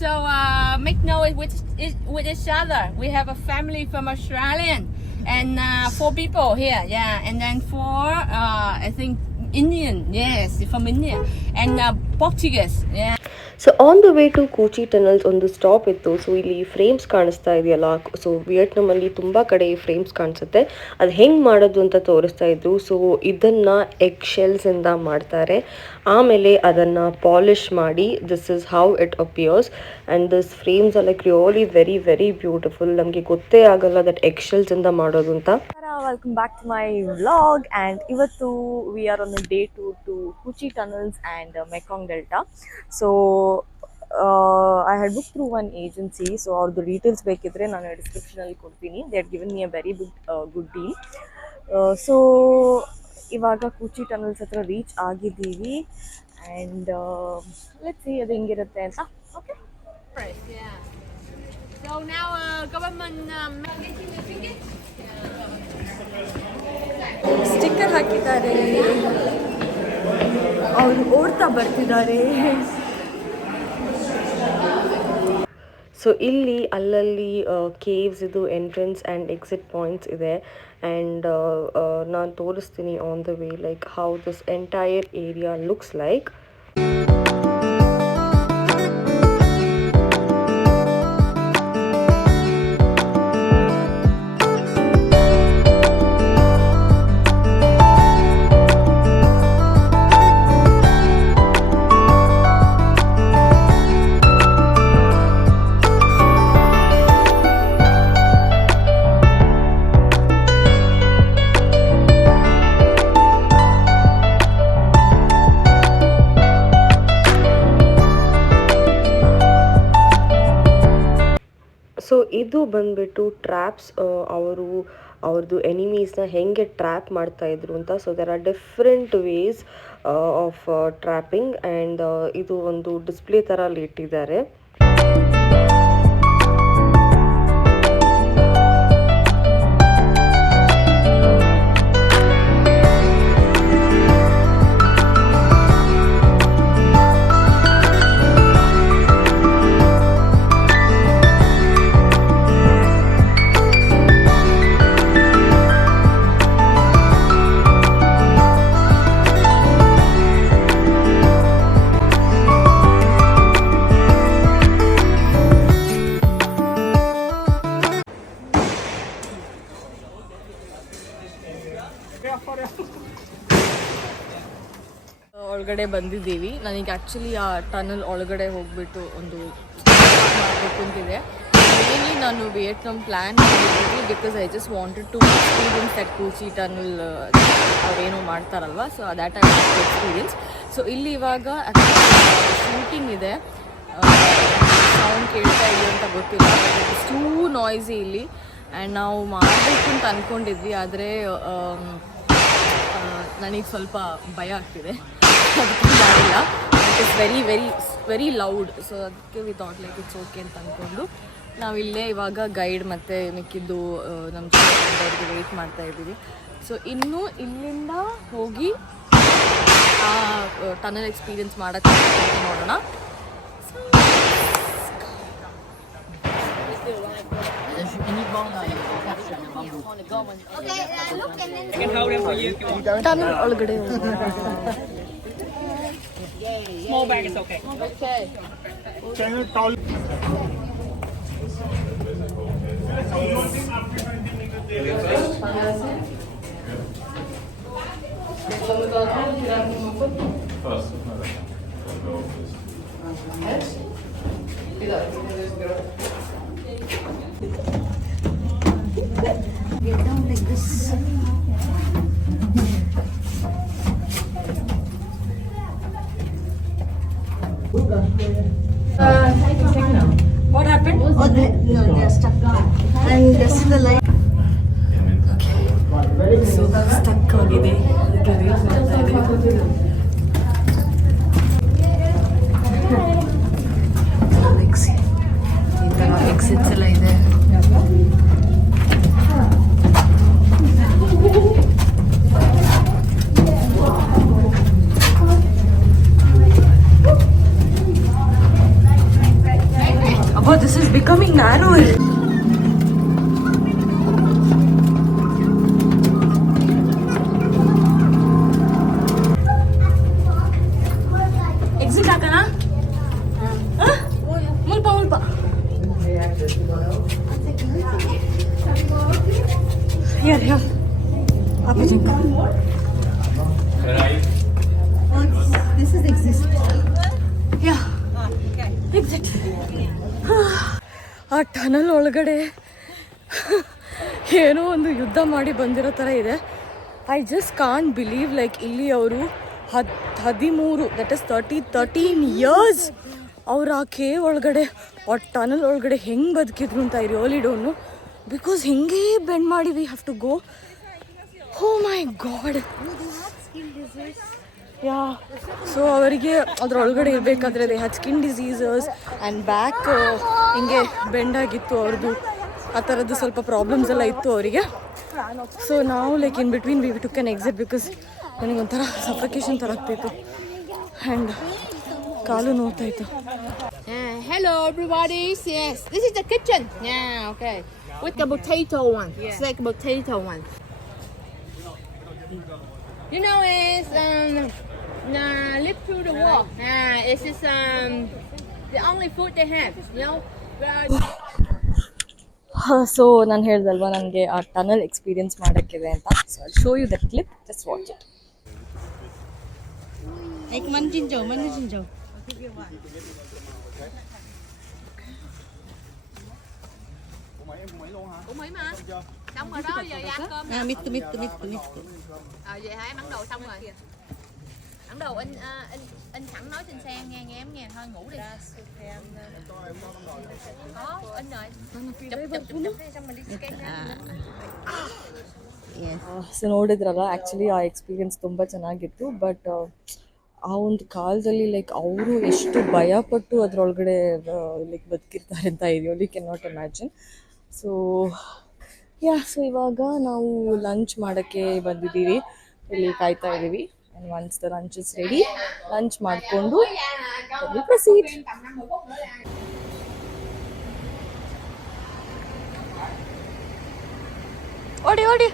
so make noise with each other. We have a family from Australian and 4 people here, yeah, and then 4 I think Indian, yes, from India, and Portuguese, yeah. So on the way to Cu Chi tunnels ಒಂದು stop ಇತ್ತು. So ಇಲ್ಲಿ frames ಕಾಣಿಸ್ತಾ ಇದೆಯಲ್ಲ, ಸೊ ವಿಯೆಟ್ನಾಮಲ್ಲಿ ತುಂಬ ಕಡೆ ಈ ಫ್ರೇಮ್ಸ್ ಕಾಣಿಸುತ್ತೆ. ಅದು ಹೆಂಗೆ ಮಾಡೋದು ಅಂತ ತೋರಿಸ್ತಾ ಇದ್ರು. ಸೊ ಇದನ್ನು ಎಗ್ ಶೆಲ್ಸಿಂದ ಮಾಡ್ತಾರೆ, ಆಮೇಲೆ ಅದನ್ನು ಪಾಲಿಷ್ ಮಾಡಿ this is how it appears and this frames are like really very very beautiful. ನಮಗೆ ಗೊತ್ತೇ ಆಗಲ್ಲ ದಟ್ ಎಗ್ ಶೆಲ್ಸಿಂದ ಮಾಡೋದು ಅಂತ. Welcome back to my vlog and ಇವತ್ತು we are on day 2 to Cu Chi tunnels and Mekong Delta. So I had book through one agency. So ಅವ್ರದ್ದು details ಬೇಕಿದ್ರೆ ನಾನು ಡಿಸ್ಕ್ರಿಪ್ಷನಲ್ಲಿ ಕೊಡ್ತೀನಿ. They had given me a very good deal. So ಇವಾಗ Cu Chi tunnels ಹತ್ರ reach ಆಗಿದ್ದೀವಿ and let's see ಅದು ಹೆಂಗಿರುತ್ತೆ ಅಂತ. Okay, Yeah. So now government sticker ಹಾಕಿದ್ದಾರೆ, ಅವರು ಓಡ್ತಾ ಬರ್ತಿದ್ದಾರೆ. ಸೊ ಇಲ್ಲಿ ಅಲ್ಲಲ್ಲಿ ಕೇವ್ಸ್ ಇದು ಎಂಟ್ರೆನ್ಸ್ ಆ್ಯಂಡ್ ಎಕ್ಸಿಟ್ ಪಾಯಿಂಟ್ಸ್ ಇದೆ. ಆ್ಯಂಡ್ ನಾನು ತೋರಿಸ್ತೀನಿ on the way like how this entire area looks like. So ಇದು ಬಂದ್ಬಿಟ್ಟು ಟ್ರ್ಯಾಪ್ಸ್, ಅವ್ರದ್ದು ಎನಿಮೀಸ್ನ ಹೆಂಗೆ ಟ್ರ್ಯಾಪ್ ಮಾಡ್ತಾಯಿದ್ರು ಅಂತ. So there are different ways of trapping and ಇದು ಒಂದು ಡಿಸ್ಪ್ಲೇ ಥರ ಇಟ್ಟಿದ್ದಾರೆ. ಒಳಗಡೆ ಬಂದಿದ್ದೀವಿ. ನನಗೆ ಆ್ಯಕ್ಚುಲಿ ಆ ಟನಲ್ ಒಳಗಡೆ ಹೋಗ್ಬಿಟ್ಟು ಒಂದು ಮಾಡಬೇಕು ಅಂತಿದೆ. ಮೇನ್ಲಿ ನಾನು ವಿಯೆಟ್ನಾಮ್ ಪ್ಲ್ಯಾನ್ ಮಾಡಿದ್ದೀವಿ because I just wanted to experience that Cu Chi tunnel ಅವ್ರೇನೋ ಮಾಡ್ತಾರಲ್ವ. So that I want to experience. So ಇಲ್ಲಿ ಇವಾಗ ಶೂಟಿಂಗ್ ಇದೆ, ಸೌಂಡ್ ಕೇಳ್ತಾ ಇದೆಯೋ ಅಂತ ಗೊತ್ತಿಲ್ಲ. ಇಟ್ಸ್ ಟೂ ನಾಯ್ಸಿ ಇಲ್ಲಿ ಆ್ಯಂಡ್ ನಾವು ಮಾಡಬೇಕು ಅಂತ ಅಂದ್ಕೊಂಡಿದ್ವಿ, ಆದರೆ ನನಗೆ ಸ್ವಲ್ಪ ಭಯ ಆಗ್ತಿದೆ, ಅದಕ್ಕೆ ಮಾಡಿಲ್ಲ. It is very very very loud. So ಅದಕ್ಕೆ we thought like it's okay ಅಂತ ಅಂದ್ಕೊಂಡು ನಾವಿಲ್ಲೇ ಇವಾಗ ಗೈಡ್ ಮತ್ತು ಮಿಕ್ಕಿದ್ದು ನಮ್ಮ ಜೊತೆ ವೆಯ್ಟ್ ಮಾಡ್ತಾ ಇದ್ದೀವಿ. ಸೊ ಇನ್ನೂ ಇಲ್ಲಿಂದ ಹೋಗಿ ಆ ಟನಲ್ ಎಕ್ಸ್ಪೀರಿಯನ್ಸ್ ಮಾಡೋಕ್ಕೆ ನೋಡೋಣ. ಟನಲ್ ಒಳಗಡೆ Small bag is okay. Okay. Can you call? Get down like this. What happened? Oh, they're stuck. And this is the line. So stuck ಆಗಿದೆ, ಅದಕ್ಕೆ ವೇಟ್ ಮಾಡ್ತಾ ಇದ್ದೀವಿ. ಈ ಥರ ಎಕ್ಸಿಟ್ಸ್ ಎಲ್ಲ ಇದೆ. Oh, this is becoming narrower. Exit ಹಾಕನಾ? ಮುಲ್ಪ. Here. Opposite. This is exist. Yeah. Exit. ಆ ಟನಲ್ ಒಳಗಡೆ ಏನೋ ಒಂದು ಯುದ್ಧ ಮಾಡಿ ಬಂದಿರೋ ಥರ ಇದೆ. I just can't believe like ಇಲ್ಲಿ ಅವರು 13 ದಟ್ ಇಸ್ 13 ಇಯರ್ಸ್ ಅವ್ರು ಆ ಕೇವ್ ಒಳಗಡೆ ಆ ಟನಲ್ ಒಳಗಡೆ ಹೆಂಗೆ ಬದುಕಿದ್ರು ಅಂತ I really don't know because ಹಿಂಗೆ ಬೆಂಡ್ ಮಾಡಿ we have to go. Oh my God. Yeah so ಅವರಿಗೆ ಅದರೊಳಗಡೆ ಇರಬೇಕಾದ್ರೆ they had skin diseases and back ಹಿಂಗೆ ಬೆಂಡಾಗಿತ್ತು ಅವ್ರದ್ದು. ಆ ಥರದ್ದು ಸ್ವಲ್ಪ ಪ್ರಾಬ್ಲಮ್ಸ್ ಎಲ್ಲ ಇತ್ತು ಅವರಿಗೆ. ಸೊ ನಾವು like in between we took can exit because ನನಗೊಂಥರ ಸಫಕೇಶನ್ ಥರ ಆಗ್ತಾಯಿತ್ತು ಆ್ಯಂಡ್ ಕಾಲು ನೋಡ್ತಾಯಿತ್ತು. Hello everybody. Yes, this is the kitchen. Yeah, okay. With the potato one. It's like potato one. You know, it's live through the wall. It's just the only food they have. You know. So ನಾನು ಹೇಳ್ದಲ್ವಾ ನನಗೆ ಆ tunnel experience ಮಾಡೋಕ್ಕಿದೆ ಅಂತ. So I show you that clip, just watch it. Ủa Mỹ mà. Xong rồi đó, giờ đi ăn cơm. Mít. Vậy hả, em ăn đồ xong rồi. Ăn đồ anh sẵn nói trên xe nghe em nghe thôi ngủ đi. Có in rồi. Chụp đi xong mình đi scan ra. So ನೋಡಿದ್ರಲ್ಲ, ಆ್ಯಕ್ಚುಲಿ ಆ ಎಕ್ಸ್ಪೀರಿಯನ್ಸ್ ತುಂಬ ಚೆನ್ನಾಗಿತ್ತು. ಬಟ್ ಆ ಒಂದು ಕಾಲದಲ್ಲಿ ಲೈಕ್ ಅವರು ಎಷ್ಟು ಭಯಪಟ್ಟು ಅದರೊಳಗಡೆ ಲೈಕ್ ಬದುಕಿರ್ತಾರೆ ಅಂತ really can not imagine. So ಇವಾಗ ನಾವು ಲಂಚ್ ಮಾಡೋಕ್ಕೆ ಬಂದಿದ್ದೀವಿ, ಇಲ್ಲಿ ಕಾಯ್ತಾ ಇದ್ದೀವಿ. And once the lunch is ready, lunch ಮಾಡಿಕೊಂಡು ಪ್ರೊಸೀಡ್. ಓಡಿ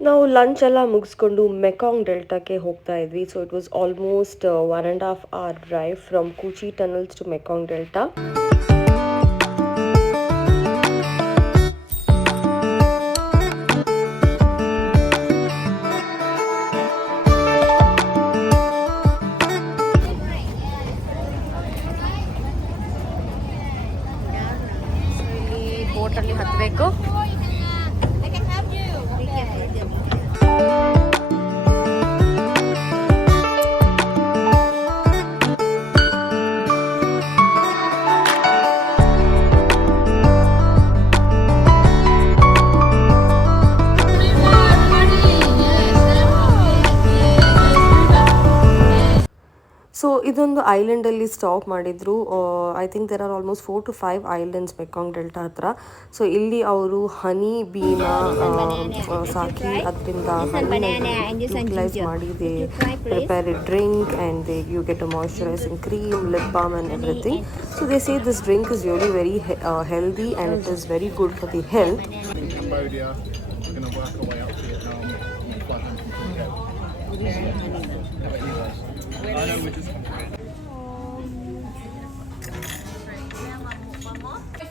ನಾವು ಲಂಚ್ ಎಲ್ಲ ಮುಗಿಸ್ಕೊಂಡು ಮೆಕಾಂಗ್ ಡೆಲ್ಟಾಕ್ಕೆ ಹೋಗ್ತಾ ಇದ್ವಿ. So it was almost 1.5 hour drive from Cu Chi tunnels to Mekong Delta. ಬೋಟಲ್ಲಿ ಹತ್ತಬೇಕು. ಸೊ ಇದೊಂದು ಐಲ್ಯಾಂಡಲ್ಲಿ ಸ್ಟಾಪ್ ಮಾಡಿದ್ರು. I think there are almost 4 to 5 islands Mekong Delta ಹತ್ರ. ಸೊ ಇಲ್ಲಿ ಅವರು ಹನಿ ಬೀನ ಸಾಕಿ ಅದರಿಂದ ಯುಟಿಲೈಸ್ ಮಾಡಿ they prepare a drink and they you get a moisturising cream, lip balm and everything. So they say this drink is really very healthy and it is very good for the health. Cambodia, we're going to work our way up to Vietnam. I know we're just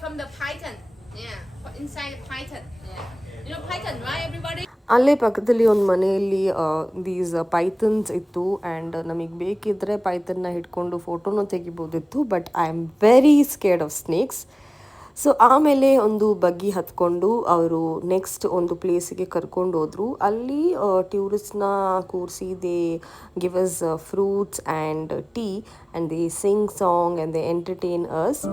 From the python. Yeah. Inside the python. Yeah. You know python, right everybody? ಅಲ್ಲೇ ಪಕ್ಕದಲ್ಲಿ ಒಂದು ಮನೆಯಲ್ಲಿ ದೀಸ್ ಪೈಥನ್ಸ್ ಇತ್ತು ಆ್ಯಂಡ್ ನಮಗೆ ಬೇಕಿದ್ದರೆ ಪೈಥನ್ನ ಹಿಡ್ಕೊಂಡು ಫೋಟೋನೂ ತೆಗಿಬೋದಿತ್ತು. But I am very scared of snakes. So ಆಮೇಲೆ ಒಂದು ಬಗ್ಗಿ ಹತ್ಕೊಂಡು ಅವರು ನೆಕ್ಸ್ಟ್ ಒಂದು ಪ್ಲೇಸಿಗೆ ಕರ್ಕೊಂಡು ಹೋದರು. ಅಲ್ಲಿ ಟ್ಯೂರಿಸ್ಟ್ನ ಕೂರಿಸಿ they give us fruits and tea and they Singh song and they entertain us.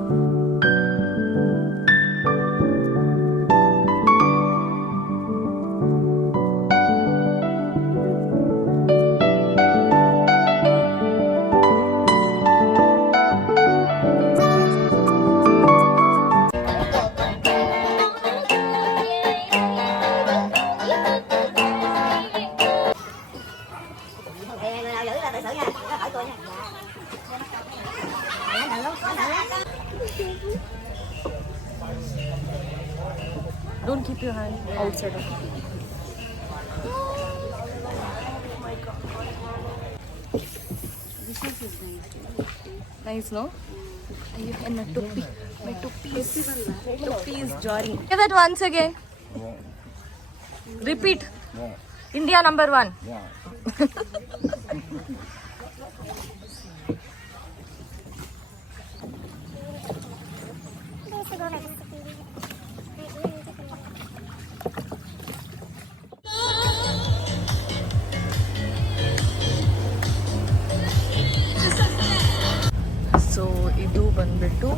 hand outside of it. Nice, no? And my topi is jarring. Say that once again. Repeat. India number 1. ಸೊ ಇದು ಬಂದ್ಬಿಟ್ಟು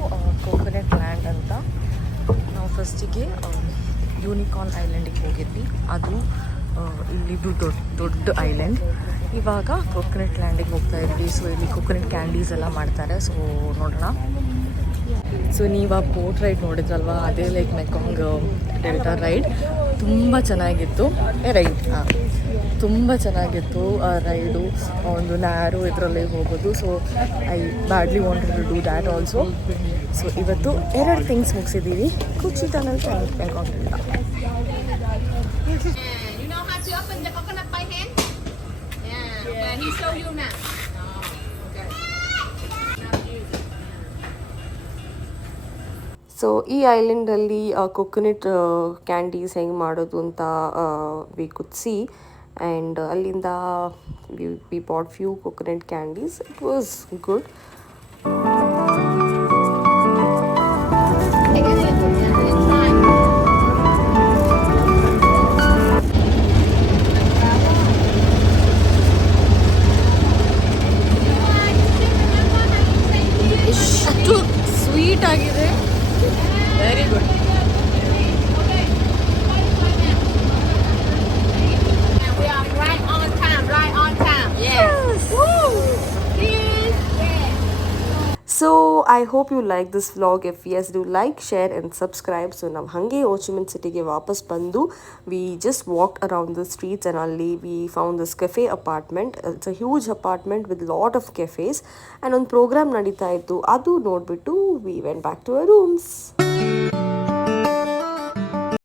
coconut land ಅಂತ. ನಾವು ಫಸ್ಟಿಗೆ ಯೂನಿಕಾರ್ನ್ ಐಲ್ಯಾಂಡಿಗೆ ಹೋಗಿದ್ವಿ. ಅದು ಇಲ್ಲಿದು ದೊಡ್ಡ ಐಲ್ಯಾಂಡ್. ಇವಾಗ ಕೋಕೋನಟ್ ಲ್ಯಾಂಡಿಗೆ ಹೋಗ್ತಾ ಇದ್ವಿ. ಸೊ ಇಲ್ಲಿ ಕೋಕೋನಟ್ ಕ್ಯಾಂಡೀಸ್ ಎಲ್ಲ ಮಾಡ್ತಾರೆ. ಸೊ ನೋಡೋಣ. ಸೊ ನೀವು ಆ ಬೋಟ್ ರೈಡ್ ನೋಡಿದ್ರಲ್ವ, ಅದೇ ಲೈಕ್ ಮೆಕಾಂಗ್ ಡೆಲ್ಟಾ ರೈಡ್. ತುಂಬ ಚೆನ್ನಾಗಿತ್ತು ರೈಡ್. ತುಂಬ ಚೆನ್ನಾಗಿತ್ತು ಆ ರೈಡು. ಒಂದು ನ್ಯಾರೋ ಇದರಲ್ಲಿ ಹೋಗೋದು. So I badly wanted to do that also. So ಇವತ್ತು 2 ಥಿಂಗ್ಸ್ ಮುಗಿಸಿದ್ದೀವಿ, Cu Chi tunnel and Mekong Delta. You know how to open the coconut by hand? Yeah. Okay, he show you now. So ಈ ಐಲ್ಯಾಂಡಲ್ಲಿ coconut candies ಹೆಂಗೆ ಮಾಡೋದು ಅಂತ we could see. And ಅಲ್ಲಿಂದ we bought few coconut candies. It was good. ಎಷ್ಟು sweet ಆಗಿದೆ. Very good. We are right on time. Yes. So I hope you like this vlog. If yes, do like, share and subscribe. So ನಾವು ಹಾಗೆ Ho Chi Minh ಸಿಟಿಗೆ ವಾಪಸ್ ಬಂದು we just walked around the streets and ಅಲ್ಲಿ we found this cafe apartment. It's a huge apartment with lot of cafes. And ಒಂದು program ನಡೀತಾ ಇತ್ತು, ಅದು ನೋಡಿಬಿಟ್ಟು we went back to our rooms.